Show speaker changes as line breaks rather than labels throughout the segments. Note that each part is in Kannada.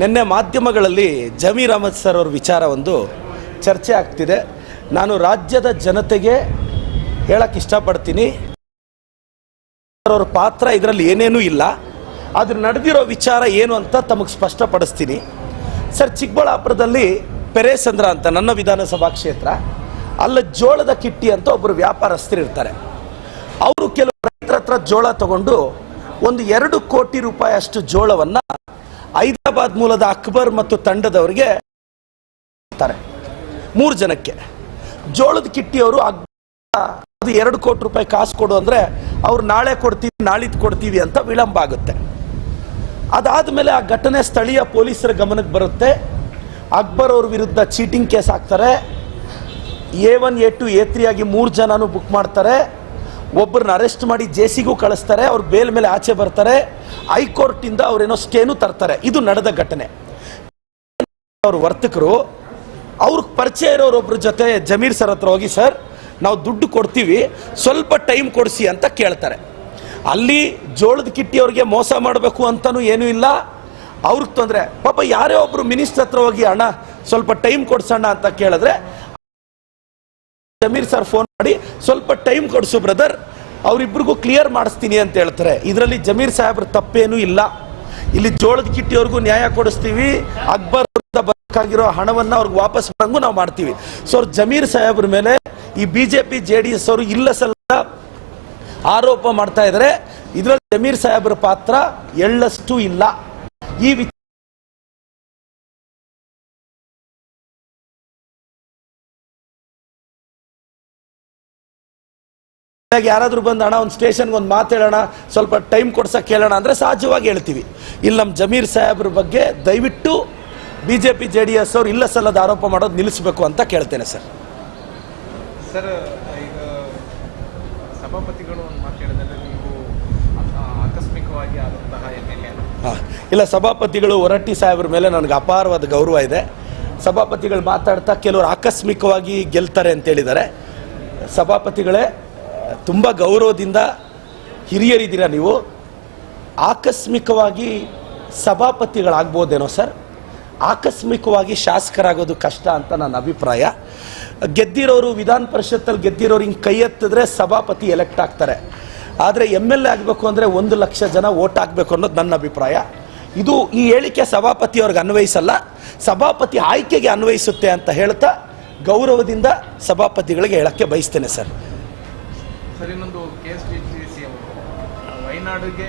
ನಿನ್ನೆ ಮಾಧ್ಯಮಗಳಲ್ಲಿ ಜಮೀರ್ ಅಹಮದ್ ಸರ್ ಅವ್ರ ವಿಚಾರ ಒಂದು ಚರ್ಚೆ ಆಗ್ತಿದೆ. ನಾನು ರಾಜ್ಯದ ಜನತೆಗೆ ಹೇಳಕ್ಕೆ ಇಷ್ಟಪಡ್ತೀನಿ. ಅವ್ರ ಪಾತ್ರ ಇದರಲ್ಲಿ ಏನೇನೂ ಇಲ್ಲ. ಅದ್ರ ನಡೆದಿರೋ ವಿಚಾರ ಏನು ಅಂತ ತಮಗೆ ಸ್ಪಷ್ಟಪಡಿಸ್ತೀನಿ. ಸರ್, ಚಿಕ್ಕಬಳ್ಳಾಪುರದಲ್ಲಿ ಪೆರೇಸಂದ್ರ ಅಂತ ನನ್ನ ವಿಧಾನಸಭಾ ಕ್ಷೇತ್ರ, ಅಲ್ಲ ಜೋಳದ ಕಿಟ್ಟಿ ಅಂತ ಒಬ್ಬರು ವ್ಯಾಪಾರಸ್ಥರು ಇರ್ತಾರೆ. ಅವರು ಕೆಲವು ರೈತರ ಹತ್ರ ಜೋಳ ತಗೊಂಡು ಒಂದು ಎರಡು ಕೋಟಿ ರೂಪಾಯಿ ಅಷ್ಟು ಜೋಳವನ್ನ ಹೈದರಾಬಾದ್ ಮೂಲದ ಅಕ್ಬರ್ ಮತ್ತು ತಂಡದವರಿಗೆ. ಮೂರು ಜನಕ್ಕೆ. ಜೋಳದ ಕಿಟ್ಟಿಯವರು ಅದು ಎರಡು ಕೋಟಿ ರೂಪಾಯಿ ಕಾಸು ಕೊಡು ಅಂದ್ರೆ ಅವ್ರು ನಾಳೆ ಕೊಡ್ತೀವಿ, ನಾಳಿದ್ದು ಕೊಡ್ತೀವಿ ಅಂತ ವಿಳಂಬ ಆಗುತ್ತೆ. ಅದಾದ್ಮೇಲೆ ಆ ಘಟನೆ ಸ್ಥಳೀಯ ಪೊಲೀಸರ ಗಮನಕ್ಕೆ ಬರುತ್ತೆ. ಅಕ್ಬರ್ ಅವ್ರ ವಿರುದ್ಧ ಚೀಟಿಂಗ್ ಕೇಸ್ ಹಾಕ್ತಾರೆ. A one, A two, A three ಆಗಿ ಮೂರು ಜನನು ಬುಕ್ ಮಾಡ್ತಾರೆ. ಒಬ್ಬರನ್ನ ಅರೆಸ್ಟ್ ಮಾಡಿ ಜೇಸಿಗೂ ಕಳಿಸ್ತಾರೆ, ಅವ್ರು ಬೇಲ್ ಮೇಲೆ ಆಚೆ ಬರ್ತಾರೆ, ಹೈಕೋರ್ಟಿಂದ ಅವರೇನೋ ಸ್ಟೇನು ತರ್ತಾರೆ. ಇದು ನಡೆದ ಘಟನೆ. ಅವ್ರ ವರ್ತಕರು, ಅವ್ರ ಪರಿಚಯ ಇರೋರೊಬ್ಬರ ಜೊತೆ ಜಮೀರ್ ಸರ್ ಹತ್ರ ಹೋಗಿ, ಸರ್, ನಾವು ದುಡ್ಡು ಕೊಡ್ತೀವಿ, ಸ್ವಲ್ಪ ಟೈಮ್ ಕೊಡಿಸಿ ಅಂತ ಕೇಳ್ತಾರೆ. ಅಲ್ಲಿ ಜೋಳದ ಕಿಟ್ಟಿ ಅವ್ರಿಗೆ ಮೋಸ ಮಾಡಬೇಕು ಅಂತಲೂ ಏನೂ ಇಲ್ಲ. ಅವ್ರಿಗೆ ತೊಂದರೆ. ಪಾಪ ಯಾರೇ ಒಬ್ರು ಮಿನಿಸ್ಟರ್ ಹತ್ರ ಹೋಗಿ, ಅಣ್ಣ, ಸ್ವಲ್ಪ ಟೈಮ್ ಕೊಡ್ಸೋಣ ಅಂತ ಕೇಳಿದ್ರೆ, ಜಮೀರ್ ಸರ್ ಫೋನ್ ಮಾಡಿ ಸ್ವಲ್ಪ ಟೈಮ್ ಕೊಡಿಸು ಬ್ರದರ್. ಅವರಿಬ್ಬರಿಗೂ ಕ್ಲಿಯರ್ ಮಾಡಿಸ್ತೀನಿ ಅಂತ ಹೇಳ್ತಾರೆ. ಇದರಲ್ಲಿ ಜಮೀರ್ ಸಾಹೇಬ್ರ ತಪ್ಪೇನೂ ಇಲ್ಲ. ಇಲ್ಲಿ ಜೋಳದ ಕಿಟ್ಟಿಯವ್ರಿಗೂ ನ್ಯಾಯ ಕೊಡಿಸ್ತೀವಿ. ಅಕ್ಬರ್ ಬರಕ್ಕಾಗಿರೋ ಹಣವನ್ನು ಅವ್ರಿಗೆ ವಾಪಸ್ ಬರಂಗೂ ನಾವು ಮಾಡ್ತೀವಿ. ಸೊ ಅವ್ರು ಜಮೀರ್ ಸಾಹೇಬ್ರ ಮೇಲೆ ಈ ಬಿಜೆಪಿ ಜೆ ಡಿ ಎಸ್ ಅವರು ಇಲ್ಲ ಸಲ್ಲ ಆರೋಪ ಮಾಡ್ತಾ ಇದ್ದಾರೆ ಇದರಲ್ಲಿ ಜಮೀರ್ ಸಾಹೇಬ್ರ ಪಾತ್ರ ಎಳ್ಳಷ್ಟು ಇಲ್ಲ. ಈ ಯಾರಾದ್ರೂ ಬಂದು ಅಣ್ಣ ಒಂದು ಸ್ಟೇಷನ್ಗೆ ಒಂದು ಮಾತಾಡೋಣ ಸ್ವಲ್ಪ ಟೈಮ್ ಕೊಡ್ಸಕ್ಕೆ ಕೇಳೋಣ ಅಂದರೆ ಸಹಜವಾಗಿ ಹೇಳ್ತೀವಿ. ಇಲ್ಲಿ ನಮ್ಮ ಜಮೀರ್ ಸಾಹೇಬ್ರ ಬಗ್ಗೆ ದಯವಿಟ್ಟು B J P J D S ಅವ್ರು ಇಲ್ಲ ಸಲ್ಲದ ಆರೋಪ ಮಾಡೋದು ನಿಲ್ಲಿಸಬೇಕು ಅಂತ ಕೇಳ್ತೇನೆ ಸರ್.
ಸರ್ ಈಗ ಸಭಾಪತಿಗಳು ಒಂದು ಮಾತು ಹೇಳಿದ್ರೆ ನೀವು ಆಕಸ್ಮಿಕವಾಗಿ ಆದಂತಹ
ಹಾಂ ಇಲ್ಲ ಸಭಾಪತಿಗಳು ಹೊರಟ್ಟಿ ಸಾಹೇಬ್ರ ಮೇಲೆ ನನಗೆ ಅಪಾರವಾದ ಗೌರವ ಇದೆ. ಸಭಾಪತಿಗಳು ಮಾತಾಡ್ತಾ ಕೆಲವರು ಆಕಸ್ಮಿಕವಾಗಿ ಗೆಲ್ತಾರೆ ಅಂತ ಹೇಳಿದ್ದಾರೆ. ಸಭಾಪತಿಗಳೇ ತುಂಬ ಗೌರವದಿಂದ ಹಿರಿಯರಿದ್ದೀರಾ ನೀವು? ಆಕಸ್ಮಿಕವಾಗಿ ಸಭಾಪತಿಗಳಾಗ್ಬೋದೇನೋ ಸರ್? ಆಕಸ್ಮಿಕವಾಗಿ ಶಾಸಕರಾಗೋದು ಕಷ್ಟ ಅಂತ ನನ್ನ ಅಭಿಪ್ರಾಯ. ಗೆದ್ದಿರೋರು ವಿಧಾನ ಪರಿಷತ್ತಲ್ಲಿ ಗೆದ್ದಿರೋರು ಹಿಂಗೆ ಕೈ ಎತ್ತಿದ್ರೆ ಸಭಾಪತಿ ಎಲೆಕ್ಟ್ ಆಗ್ತಾರೆ. ಆದರೆ ಎಂ ಎಲ್ ಎ ಆಗಬೇಕು ಅಂದರೆ ಒಂದು ಲಕ್ಷ ಜನ ಓಟ್ ಹಾಕಬೇಕು ಅನ್ನೋದು ನನ್ನ ಅಭಿಪ್ರಾಯ. ಇದು ಈ ಹೇಳಿಕೆ ಸಭಾಪತಿಯವ್ರಿಗೆ ಅನ್ವಯಿಸಲ್ಲ. ಸಭಾಪತಿ ಆಯ್ಕೆಗೆ ಅನ್ವಯಿಸುತ್ತೆ ಅಂತ ಹೇಳ್ತಾ ಗೌರವದಿಂದ ಸಭಾಪತಿಗಳಿಗೆ ಹೇಳೋಕ್ಕೆ ಬಯಸ್ತೇನೆ ಸರ್.
ಸರ್ ಇನ್ನೊಂದು ಕೆ ಎಸ್ ಡಿ ಸಿ ಅವರು ವಯನಾಡಿಗೆ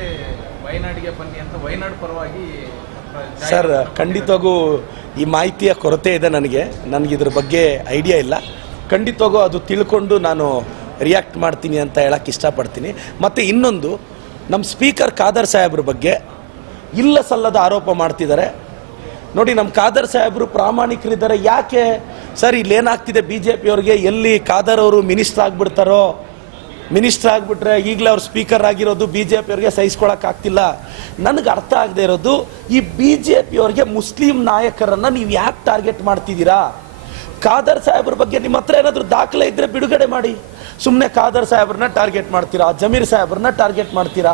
ವಯನಾಡಿಗೆ ಬನ್ನಿ ಅಂತ ವಯನಾಡ್ ಪರವಾಗಿ
ಸರ್. ಖಂಡಿತವಾಗೂ ಈ ಮಾಹಿತಿಯ ಕೊರತೆ ಇದೆ ನನಗೆ. ನನಗೆ ಇದ್ರ ಬಗ್ಗೆ ಐಡಿಯಾ ಇಲ್ಲ. ಖಂಡಿತವಾಗೂ ಅದು ತಿಳ್ಕೊಂಡು ನಾನು ರಿಯಾಕ್ಟ್ ಮಾಡ್ತೀನಿ ಅಂತ ಹೇಳಕ್ಕೆ ಇಷ್ಟಪಡ್ತೀನಿ. ಮತ್ತು ಇನ್ನೊಂದು ನಮ್ಮ ಸ್ಪೀಕರ್ ಖಾದರ್ ಸಾಹೇಬ್ರ ಬಗ್ಗೆ ಇಲ್ಲ ಸಲ್ಲದ ಆರೋಪ ಮಾಡ್ತಿದ್ದಾರೆ. ನೋಡಿ ನಮ್ಮ ಖಾದರ್ ಸಾಹೇಬರು ಪ್ರಾಮಾಣಿಕರಿದ್ದಾರೆ. ಯಾಕೆ? ಸರ್ ಇಲ್ಲಿ ಏನಾಗ್ತಿದೆ ಬಿ ಜೆ ಪಿಯವ್ರಿಗೆ ಎಲ್ಲಿ ಖಾದರ್ ಅವರು ಮಿನಿಸ್ಟರ್ ಆಗ್ಬಿಡ್ತಾರೋ? ಮಿನಿಸ್ಟರ್ ಆಗಿಬಿಟ್ರೆ ಈಗಲೇ ಅವ್ರು ಸ್ಪೀಕರ್ ಆಗಿರೋದು ಬಿ ಜೆ ಪಿಯವ್ರಿಗೆ ಸಹಿಸ್ಕೊಳಕ್ಕಾಗ್ತಿಲ್ಲ ನನಗೆ ಅರ್ಥ ಆಗದೆ ಇರೋದು, ಈ ಬಿ ಜೆ ಪಿಯವ್ರಿಗೆ ಮುಸ್ಲಿಂ ನಾಯಕರನ್ನು ನೀವು ಯಾಕೆ ಟಾರ್ಗೆಟ್ ಮಾಡ್ತಿದ್ದೀರಾ? ಖಾದರ್ ಸಾಹೇಬ್ರ ಬಗ್ಗೆ ನಿಮ್ಮ ಹತ್ರ ಏನಾದರೂ ದಾಖಲೆ ಇದ್ದರೆ ಬಿಡುಗಡೆ ಮಾಡಿ. ಸುಮ್ಮನೆ ಖಾದರ್ ಸಾಹೇಬ್ರನ್ನ ಟಾರ್ಗೆಟ್ ಮಾಡ್ತೀರಾ? ಜಮೀರ್ ಸಾಹೇಬ್ರನ್ನ ಟಾರ್ಗೆಟ್ ಮಾಡ್ತೀರಾ?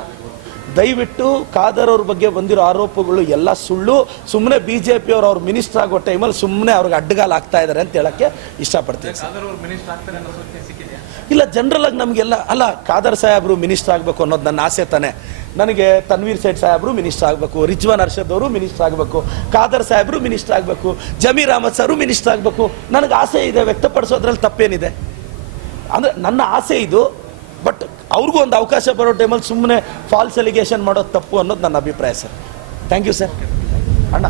ದಯವಿಟ್ಟು ಖಾದರ್ ಅವ್ರ ಬಗ್ಗೆ ಬಂದಿರೋ ಆರೋಪಗಳು ಎಲ್ಲ ಸುಳ್ಳು. ಸುಮ್ಮನೆ ಬಿ ಜೆ ಪಿಯವರು ಅವ್ರು ಮಿನಿಸ್ಟರ್ ಆಗೋ ಟೈಮಲ್ಲಿ ಸುಮ್ಮನೆ ಅವ್ರಿಗೆ ಅಡ್ಡಗಾಲ ಆಗ್ತಾ ಇದ್ದಾರೆ ಅಂತ ಹೇಳಕ್ಕೆ ಇಷ್ಟಪಡ್ತೀನಿ ಇಲ್ಲ ಜನರಲ್ ನಮಗೆಲ್ಲ, ಅಲ್ಲ, ಖಾದರ್ ಸಾಹೇಬ್ರು ಮಿನಿಸ್ಟರ್ ಆಗಬೇಕು ಅನ್ನೋದು ನನ್ನ ಆಸೆ ತಾನೆ. ನನಗೆ ತನ್ವೀರ್ ಸೇಠ್ ಸಾಹೇಬ್ರು ಮಿನಿಸ್ಟರ್ ಆಗಬೇಕು, ರಿಜ್ವಾನ್ ಅರ್ಷದ್ ಅವರು ಮಿನಿಸ್ಟರ್ ಆಗಬೇಕು, ಖಾದರ್ ಸಾಹೇಬ್ರು ಮಿನಿಸ್ಟರ್ ಆಗಬೇಕು, ಜಮೀರ್ ಅಹಮದ್ ಸರು ಮಿನಿಸ್ಟರ್ ಆಗಬೇಕು. ನನಗೆ ಆಸೆ ಇದೆ, ವ್ಯಕ್ತಪಡಿಸೋದ್ರಲ್ಲಿ ತಪ್ಪೇನಿದೆ. ಅಂದರೆ ನನ್ನ ಆಸೆ ಇದು ಬಟ್ ಅವ್ರಿಗೂ ಒಂದು ಅವಕಾಶ ಬರೋ ಟೈಮಲ್ಲಿ ಸುಮ್ಮನೆ ಫಾಲ್ಸ್ ಎಲಿಗೇಷನ್ ಮಾಡೋದು ತಪ್ಪು ಅನ್ನೋದು ನನ್ನ ಅಭಿಪ್ರಾಯ ಸರ್. ಥ್ಯಾಂಕ್ ಯು ಸರ್ ಅಣ್ಣ.